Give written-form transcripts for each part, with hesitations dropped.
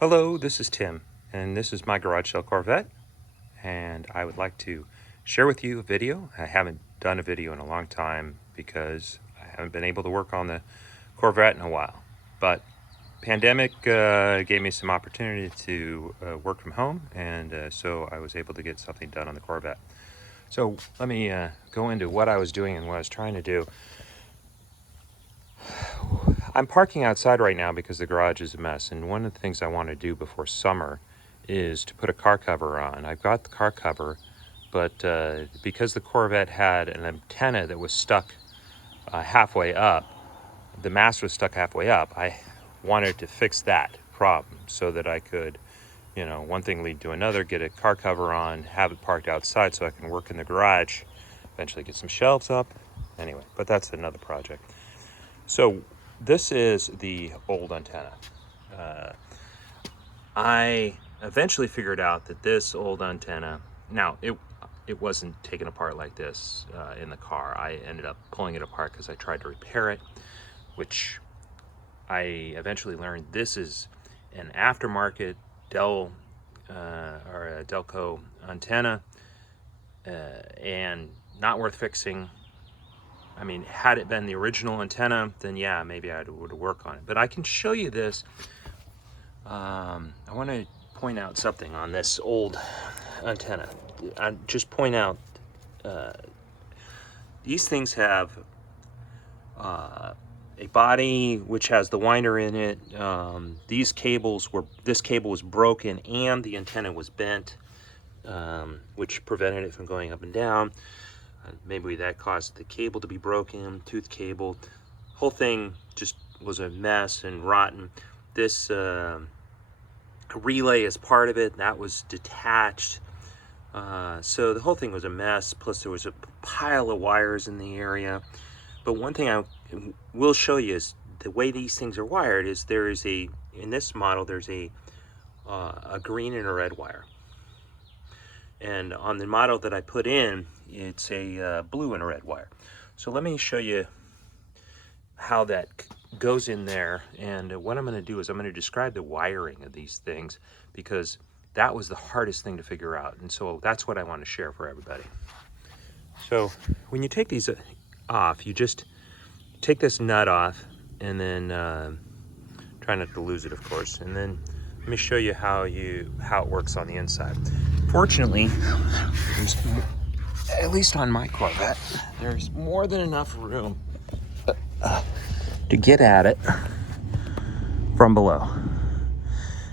Hello, this is Tim, and this is my garage sale Corvette, and I would like to share with you a video. I haven't done a video in a long time because I haven't been able to work on the Corvette in a while, but pandemic gave me some opportunity to work from home, and so I was able to get something done on the Corvette. So let me go into what I was doing and what I was trying to do. I'm parking outside right now because the garage is a mess, and one of the things I want to do before summer is to put a car cover on. I've got the car cover, but because the Corvette had an antenna that was stuck halfway up, the mast was stuck halfway up, I wanted to fix that problem so that I could, one thing lead to another, get a car cover on, have it parked outside so I can work in the garage, eventually get some shelves up. Anyway, but that's another project. So this is the old antenna. I eventually figured out that this old antenna, now it wasn't taken apart like this in the car. I ended up pulling it apart because I tried to repair it, which I eventually learned this is an aftermarket or a Delco antenna, and not worth fixing. I mean, had it been the original antenna, then yeah, maybe I would work on it. But I can show you this. I want to point out something on this old antenna. I just point out these things have a body which has the winder in it. This cable was broken and the antenna was bent, which prevented it from going up and down. Maybe that caused the cable to be broken, tooth cable. Whole thing just was a mess and rotten. This relay is part of it. That was detached. So the whole thing was a mess. Plus there was a pile of wires in the area. But one thing I will show you is the way these things are wired is in this model, there's a green and a red wire. And on the model that I put in, it's a blue and a red wire. So let me show you how that goes in there. And what I'm going to do is I'm going to describe the wiring of these things, because that was the hardest thing to figure out. And so that's what I want to share for everybody. So when you take these off, you just take this nut off, and then try not to lose it, of course. And then let me show you how it works on the inside. Fortunately, at least on my Corvette, there's more than enough room to get at it from below.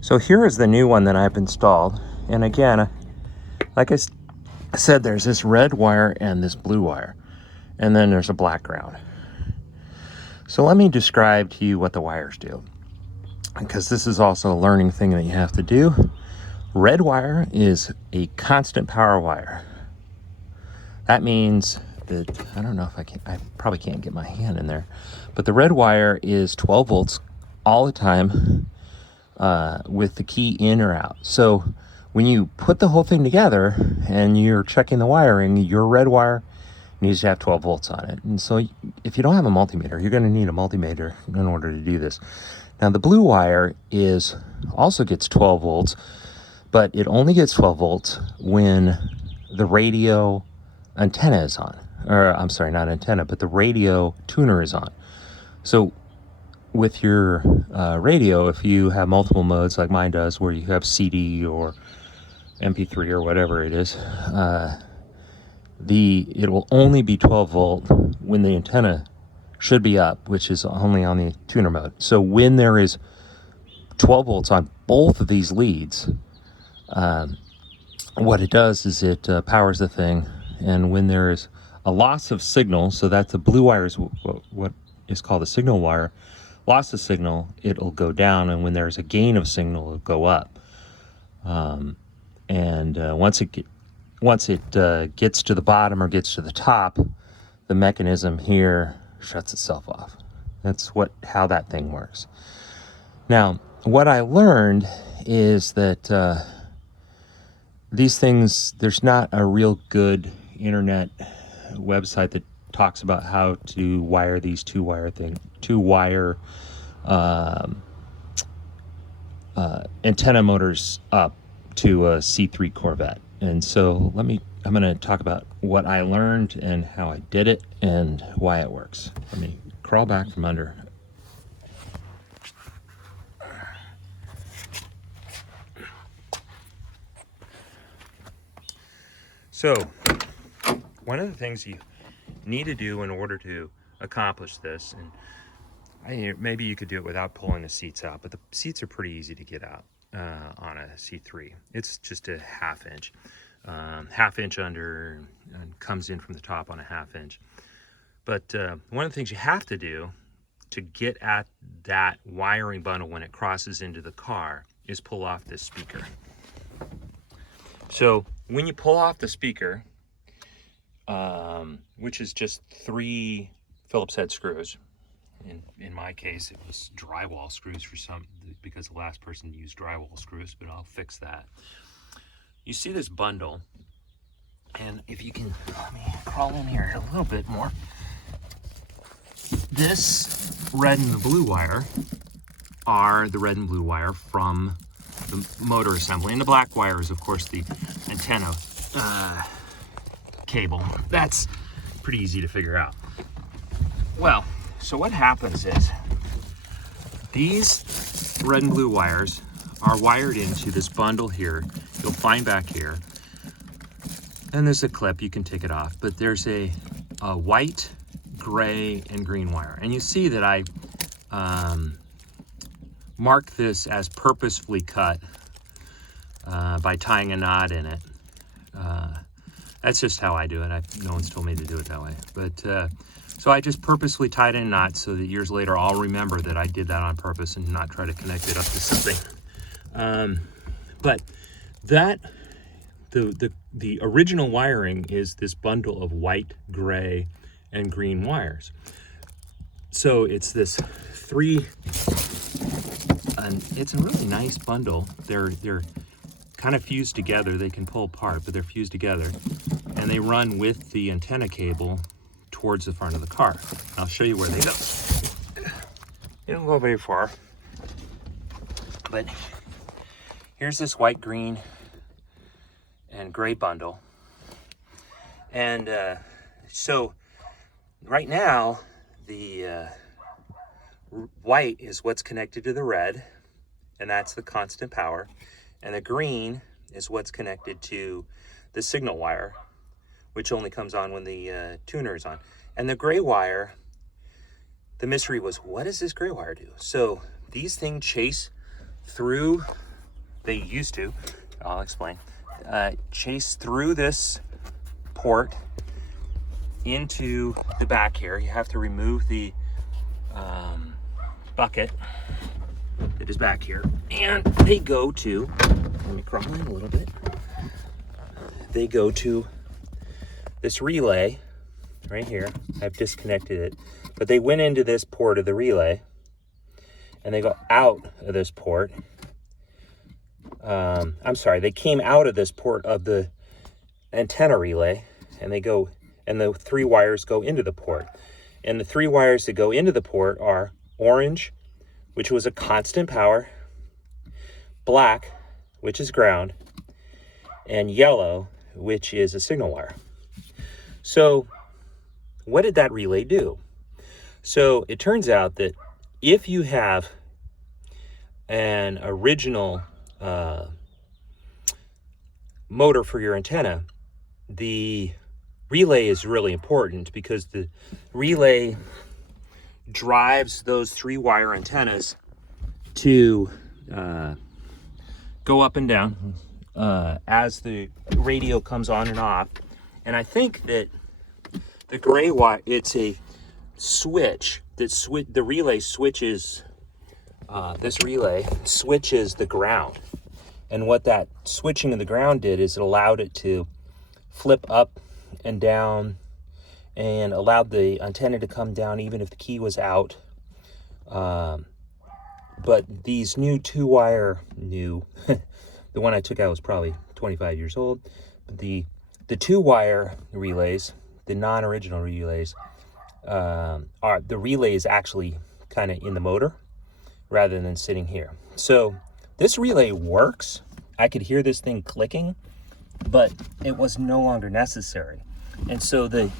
So here is the new one that I've installed. And again, like I said, there's this red wire and this blue wire, and then there's a black ground. So let me describe to you what the wires do, because this is also a learning thing that you have to do. Red wire is a constant power wire. That means that, I don't know if I probably can't get my hand in there, but the red wire is 12 volts all the time with the key in or out. So when you put the whole thing together and you're checking the wiring, your red wire needs to have 12 volts on it. And so if you don't have a multimeter, you're going to need a multimeter in order to do this. Now the blue wire also gets 12 volts, but it only gets 12 volts when the radio antenna is on. Or I'm sorry, not antenna, but the radio tuner is on. So with your radio, if you have multiple modes like mine does, where you have CD or MP3 or whatever it is, it will only be 12 volt when the antenna should be up, which is only on the tuner mode. So when there is 12 volts on both of these leads, what it does is it powers the thing. And when there is a loss of signal, so that the blue wire is what is called a signal wire, loss of signal, it'll go down. And when there's a gain of signal, it'll go up. Once it gets to the bottom or gets to the top, the mechanism here shuts itself off. That's how that thing works. Now, what I learned is that these things, there's not a real good internet website that talks about how to wire these two wire antenna motors up to a C3 Corvette. And so I'm going to talk about what I learned and how I did it and why it works. Let me crawl back from under. So, one of the things you need to do in order to accomplish this, and maybe you could do it without pulling the seats out, but the seats are pretty easy to get out on a C3. It's just a half inch under, and comes in from the top on a half inch. But one of the things you have to do to get at that wiring bundle when it crosses into the car is pull off this speaker. So when you pull off the speaker, which is just 3 Phillips head screws, in my case it was drywall screws because the last person used drywall screws, but I'll fix that. You see this bundle, and if you can, let me crawl in here a little bit more. This red and the blue wire are the red and blue wire from the motor assembly, and the black wire is of course the antenna cable. That's pretty easy to figure out. Well, so what happens is these red and blue wires are wired into this bundle here. You'll find back here, and there's a clip, you can take it off, but there's a white, gray, and green wire. And you see that I mark this as purposefully cut by tying a knot in it. That's just how I do it. No one's told me to do it that way. But so I just purposely tied in knots so that years later I'll remember that I did that on purpose and not try to connect it up to something. But that the original wiring is this bundle of white, gray, and green wires. So it's this 3, and it's a really nice bundle. They're kind of fused together. They can pull apart, but they're fused together, and they run with the antenna cable towards the front of the car. I'll show you where they go. They don't go very far, but here's this white, green, and gray bundle. And so right now, the white is what's connected to the red, and that's the constant power. And the green is what's connected to the signal wire, which only comes on when the tuner is on. And the gray wire, the mystery was, what does this gray wire do? So these things chase through, they used to, I'll explain, chase through this port into the back here. You have to remove the bucket that is back here, and they go to, let me crawl in a little bit, they go to this relay right here. I've disconnected it, but they went into this port of the relay and they go out of this port. I'm sorry, they came out of this port of the antenna relay, and they go, and the 3 wires go into the port. And the 3 wires that go into the port are orange, which was a constant power, black, which is ground, and yellow, which is a signal wire. So what did that relay do? So it turns out that if you have an original motor for your antenna, the relay is really important, because the relay drives those 3 wire antennas to go up and down as the radio comes on and off. And I think that the gray wire, it's a switch that the relay switches, this relay switches the ground. And what that switching of the ground did is it allowed it to flip up and down, and allowed the antenna to come down even if the key was out. But these new 2-wire, the one I took out was probably 25 years old. But the 2-wire relays, the non-original relays, the relay is actually kind of in the motor rather than sitting here. So This relay works. I could hear this thing clicking, but it was no longer necessary. And so the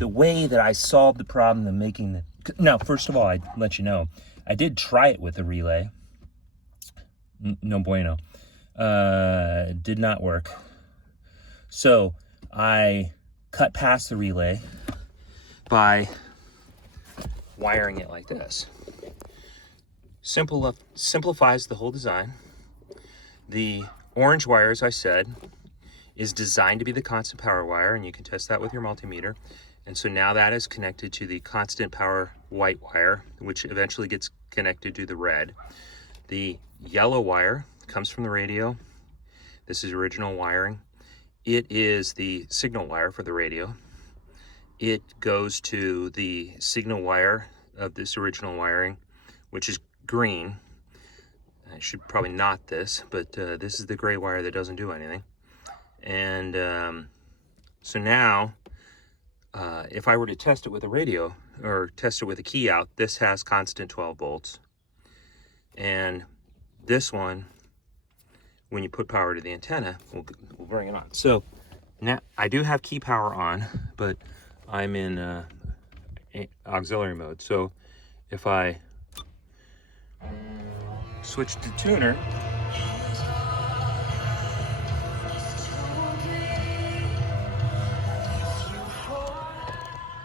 way that I solved the problem of making the... Now, first of all, I'd let you know, I did try it with a relay. No bueno. Did not work. So I cut past the relay by wiring it like this. Simplifies the whole design. The orange wire, as I said, is designed to be the constant power wire, and you can test that with your multimeter. And so now that is connected to the constant power white wire, which eventually gets connected to the red. The yellow wire comes from the radio. This is original wiring. It is the signal wire for the radio. It goes to the signal wire of this original wiring, which is green. I should probably knot this, but this is the gray wire that doesn't do anything. And so now, if I were to test it with a radio, or test it with a key out, this has constant 12 volts. And this one, when you put power to the antenna, we'll bring it on. So now I do have key power on, but I'm in auxiliary mode. So if I switch to tuner,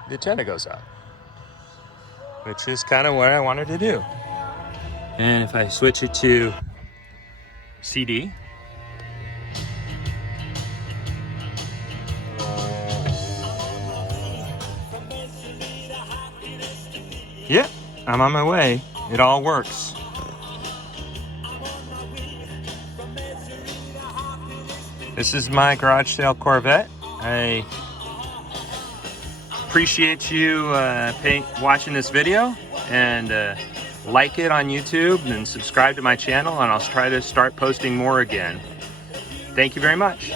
the antenna goes up, which is kind of what I wanted to do. And if I switch it to CD, yeah, I'm on my way. It all works. This is my garage sale Corvette. I appreciate you watching this video, and like it on YouTube and subscribe to my channel, and I'll try to start posting more again. Thank you very much.